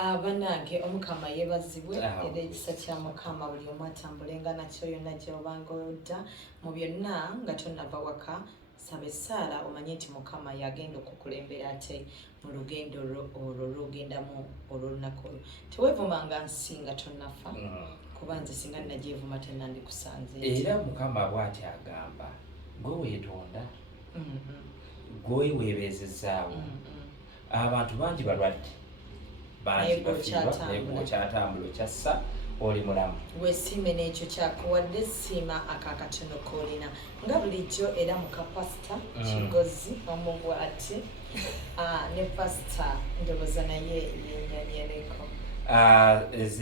Abanange omukama yebazibwe era ekisa kya mukama buli omu atambulenga nakyo yonna gy'obanga odda mu byonna nga tonnava waka saba essaala omanye nti mukama yagenda okukulembera ate mu lugendo olwo lw'ogendamu olw'olunaku olwo. Teweevumanga nsi nga tonnafa kuba nze singa nnagyevuma tennandikusanze. Era mukama bw'ati agamba gwe weetonda gwe weebeezezaawo. Abantu bangi balwadde bangi bafiirwa naye bw'okyatambula okyassa oli mulamu. Weesiime n'ekyo kyakuwadde siima akakatono k'olina nga bulijjo era muka pasita Kigozi omubwati ne pasita ndowooza naye yennyonnyereko.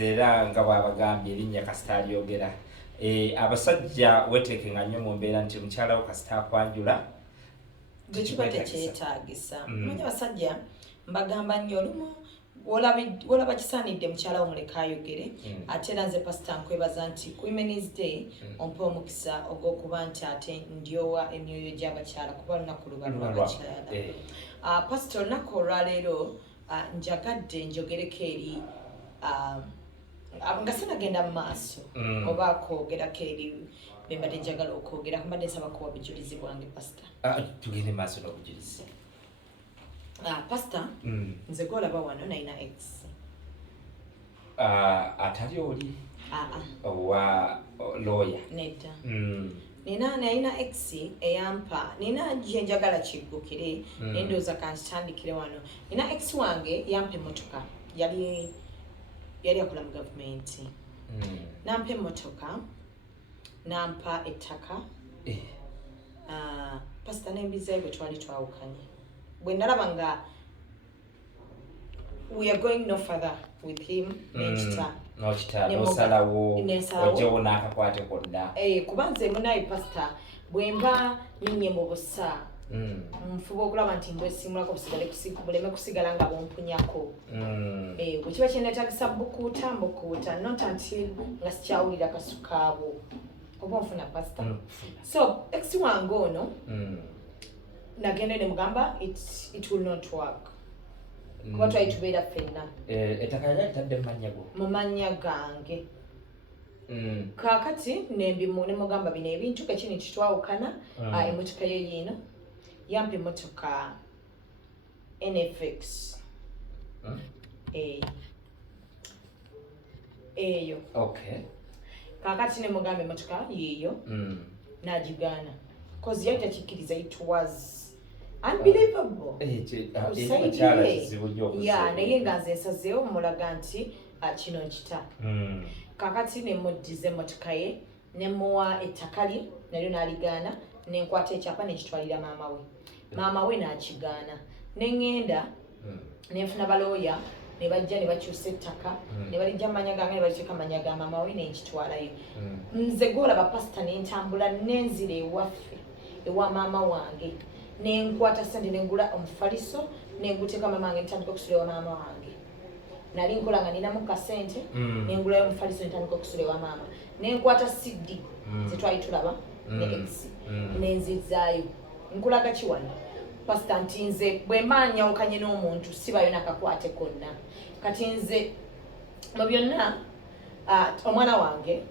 Era nga bw'abagambye erinnya kasita alyogera. Abasajja weeteekenga nnyo mu mbeera nti mukyala wo kasita akwanjula tekiba tekyetaagisa. Manya abasajja mbagamba nnyo olumu olaba kisaanidde mukyala wo muleka ayogere ate era nze pasita nkwebaza nti Women's Day ompa omukisa ogw'okuba nti ate ndyowa emyoyo gy'abakyala kuba olunaku luba lw'abakyala. Pasita olunaku olwaleero njagadde njogereko eri nga sinagenda mu maaso oba kwogerako eri bembadde njagala okwogera kumbadde nsaba kuwa bujulizi bwange pasita. Tugende maaso n'obujulizi. Pastor, nze gwolaba wano nalina X. Atali oli? Wa lawyer. Nedda. Nalina X eyampa. Nina gye njagala kiggukire n'endowooza kankitandikire wano. Nina X wange yampa emmotoka. Yali akola mu gavumenti. Nampa emmotoka. Nampa ettaka. Pastor n'embizaayo bwe twali twawukanye. When Narabanga, we are going no further with him. No salawo ojo nakakwate kodda. Kubanze munayi pastor bwemba ninye mu busa. Mfuba okulaba nti mbwe simulako buleme kusigala nga bompunyako. Bwe kiba kyenetagisa mbukuuta not until nga sikyawulira kasukaabo. Oba nfuna pastor. So ex wange ono nagenda ne mugamba it will not work. Kuba twayitubeera ffenna. Ettaka yali litadde mu mannya gange. Kaakati ne mugamba bino ebintu kekini titwawukana emmotoka ye yiino yampa emmotoka NFX. Eyo. Okay. Kaakati ne mugamba emmotoka yiyo n'agigaana. Because yali takikkiriza it was unbelievable. Naye nga nze nsazeewo mulaga nti kino nkita. Kakati ne muddiza emmotoka ye ne muwa ettaka lye nalyo n'aligaana ne nkwata ekyapa ne kitwalira maama we. Maama we n'akigaana. Ne ŋŋenda ne nfuna balooya ne bajja ne bakyusa ettaka ne balijja mu mannya gange ne baliteeka mu mannya ga maama we ne nkitwalayo. Nze gwolaba pasita ne ntambula n'enzira ewaffe ewa maama wange. Nenkwata sente nengula omufaliso nenguteeka maama wange ntandika okusula ewa maama wange. Nali nkola nga ninamu kasente nengulayo omufaliso ntandika okusula ewa maama. Nenkwata CD zetwali tulaba ne X nenzizaayo. Nkulaga ki wano pasita nti nze bwe mba nyawukanye n'omuntu sibayo nakakwate konna. Kati nze mu byonna omwana wange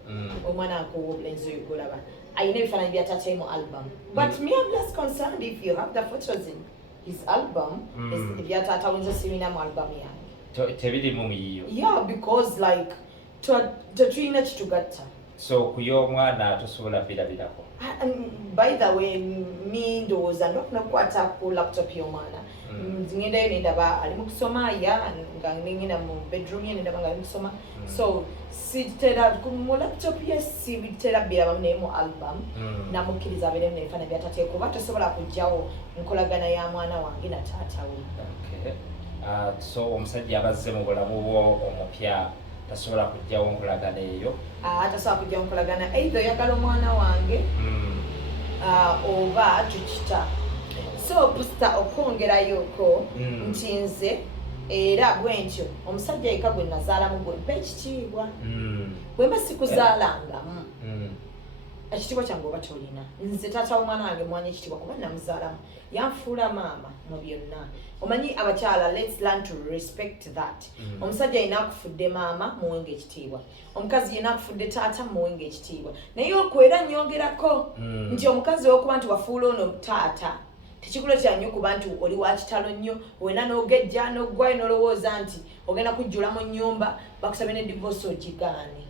omwana nkowa obulenzi oyo golaba ayina ebifaananyi byataatayo mu album. But me I'm less concerned if you have the photos in his album. Ebyataata winza sibina mu album yange. Tebiri mu yiyo. Yeah, because like tetulina kitugatta. So kuy'omwana tosobola birabirako. By the way, me ndowooza nokukwata ku laptop y'omwana. Ngendayo nendaba ali mu kusoma nga nengenda mu bedroom ye nendaba nga ali mu kusoma. So sitera mu laptop ye sibitera birabamu naye mu album namukkiriza abeeremu n'ebifaananyi byataatayo kuba tosobola kujjawo nkolagana ya mwana wange na taata we. So omusajja abazze mu bulamu bwo omupya tasobola kujjawo nkolagana eyo? Tasobola kujjawo nkolagana either oyagala omwana wange oba tukita. So pasita okwongerayoko nti nze era bwentyo omusajja yeka gwe nazaalamu gwe mpa ekitiibwa. Bwe mba sikuzaalangamu ekitiibwa kyange oba tolina. Nze taata w'omwana wange mwanya ekitiibwa kuba namuzaalamu yanfuula maama mu byonna. Omanyi abakyala, let's learn to respect that. Omusajja yina akufudde maama muwenga ekitiibwa, omukazi yina akufudde taata muwenga ekitiibwa. Naye okwera nyongerako nti omukazi okuba nti wafuula ono taata tekikuleetera nnyo kuba nti oli wa kitalo nnyo, wena n'ogejja n'oggwayo n'olowooza nti ogenda kujjula mu nnyumba bakusabye ne divorce ogigaane.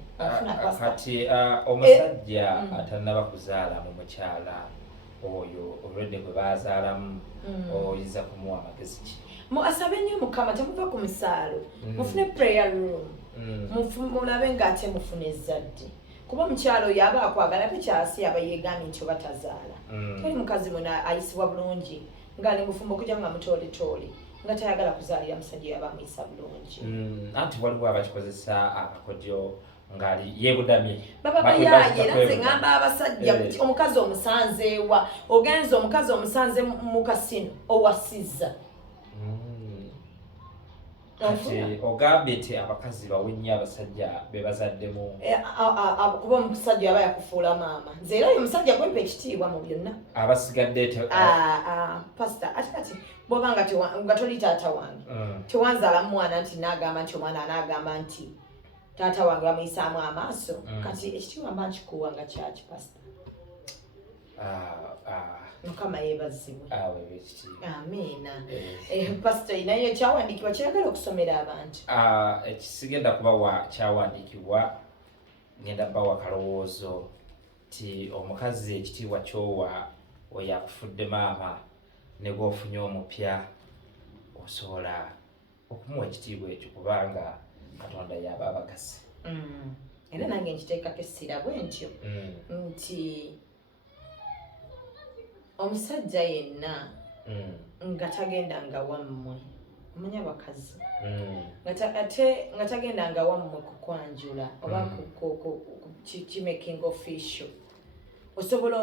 Kati omusajja atannaba kuzaala mu mukyala oyo olwedde gwe bazaalamu oyinza kumuwa magezi ki? Asabe nnyo Mukama, temuva ku misaalo, mufune prayer room, mulabe ng'ate mufune ezzadde. Kuba omukyalo oyo aba akwagala pekyasi aba yeegambye nti oba tazaala. Teri mukazi muna ayisibwa bulungi ng'ali mufumbo okujja nga mutooletoole nga tayagala kuzaalira musajja yaba amuyisa bulungi. Anti waliwo abakikozesa akakodyo ngali yebudamye baba yaye era nze ngamba abasajja omukazi omusanzeewa ogenze omukazi omusanze mu kasino owasizza. Ogambye nti abakazi bawennye abasajja be bazaddemu kuba omusajja aba yakufuula maama. Nze era oyo omusajja gwempa ekitiibwa mu byonna abasigadde pastor ate kati bw'oba nga toli taata wange tewanzaalamu mwana nti naagamba nti omwana anaagamba nti taata wange bamuyisaamu amaaso kati ekitiibwa mba nkikuwa nga kyaki pastor. Mukama yeebazibwe. Amiina. Pastor naye kyawandiikibwa kyagala okusomera abantu. Ekisigenda kubawa kyawandiikibwa ngenda bawa kalowoozo ti omukazi ekitiibwa kyowa oyo akufudde maama ne gw'ofunye omupya osobola okumuwa ekitiibwa ekyo kubanga Katonda yaba abagasi. Era nange nkiteekako essira bwe ntyo nti omusajja yenna nga tagendanga wammwe, omanya abakazi nga tagendanga wammwe kukwanjula oba kimaking official, osobola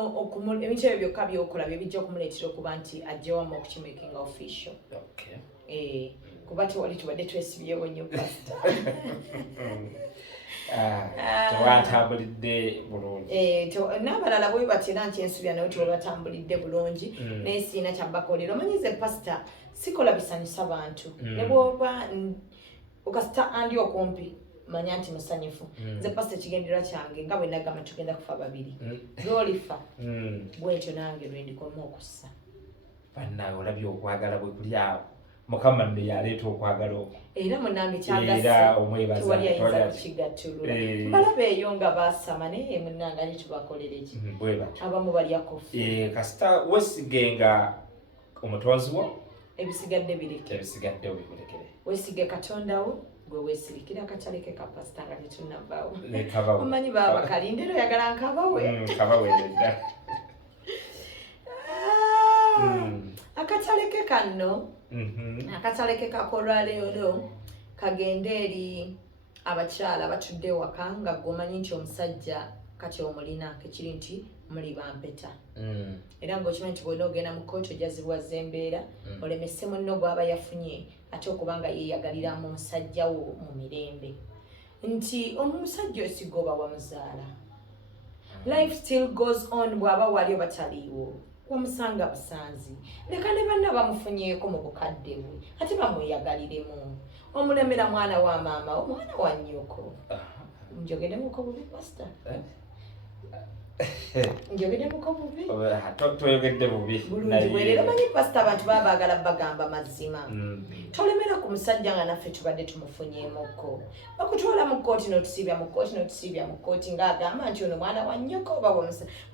ebintu ebyo byokka byokola bye bijja okumuleetera okuba nti ajja wammwe okukimaking official. Kuba tewali tubadde twesibyewo nnyo pastor. Tewatambulidde bulungi. N'abalala bwe batera nti ensubya nawe tewabatambulidde bulungi naye siina kyabbakolera. Omanyize pastor sikola bisanyusa bantu ne bw'oba okasita andi okumpi manya nti musanyufu. Nze pastor ekigendererwa kyange nga bwe nagamba tugenda kufa babiri lw'olifa bwetyo nange lwe ndikomu okussa. Bannaawe olabye okwagala bwe kuli awo Mukama nne yaleeta okwagala okwo. Era munange kyagasa tewali ayinza kukigattulula. Balaba eyo nga baasama naye munange ali tubakolere ki? Abamu balya kofi. Kasita weesige nga omutonzi wo ebisigadde bireke. Ebisigadde obikulekere. Weesige Katonda wo gwe weesirikira akataleke ka pastor nga tetunnavaawo. Nekabawo. Omanyi baba kalindiro oyagala nkabawe. Kabawe edda. Akataleke kanno akataleke kakolwa leero kagende eri abakyala batudde waka nga gwomanyi nti omusajja kati omulina kekiri nti muli bampeta. Era ng'okimanyi nti bwonna ogenda mu kkooti ojazibwaza embeera olemese munno gw'aba yafunye ate okubanga yeeyagalira mu musajja wo mu mirembe nti omusajja osiga oba wamuzaala. Life still goes on bw'aba wali oba taliiwo. Wamusanga busanzi. Leka ne banna bamufunyeeko mu bukadde bwe ate bamweyagaliremu. Omulemera mwana wa maama, omwana wa nnyoko. Njogeddemu bubi pastor? Njogeddemu bubi? Toyogedde bubi. Bulungi bwerera manyi pastor abantu baba baagala bagamba mazima. Tolemera ku musajja nga naffe tubadde tumufunyeemukko. Bakutwala mu kkooti n'otusiibya mu kkooti n'otusiibya mu kkooti ng'agamba nti ono mwana wa nnyoko oba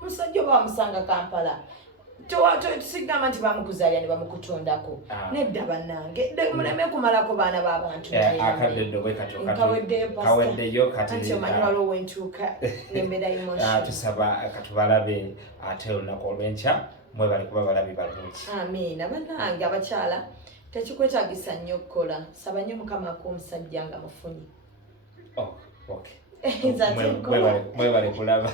omusajja oba wamusanga Kampala. Tusigamba nti bamukuzaalira ne bamukutondako. Nedda bannange muleme kumalako baana b'abantu. Akadde bwe kaweddeyo kati anti omanyi waliwo wentuuka nembeera emotion. Tusaba katubalabe ate olunaku olw'enkya mwebale kuba balabi balungi. Amiina bannange abakyala tekikwetaagisa nnyo okukola. Saba nnyo Mukama ak'omusajja nga mufunyi. Mwebale kulaba.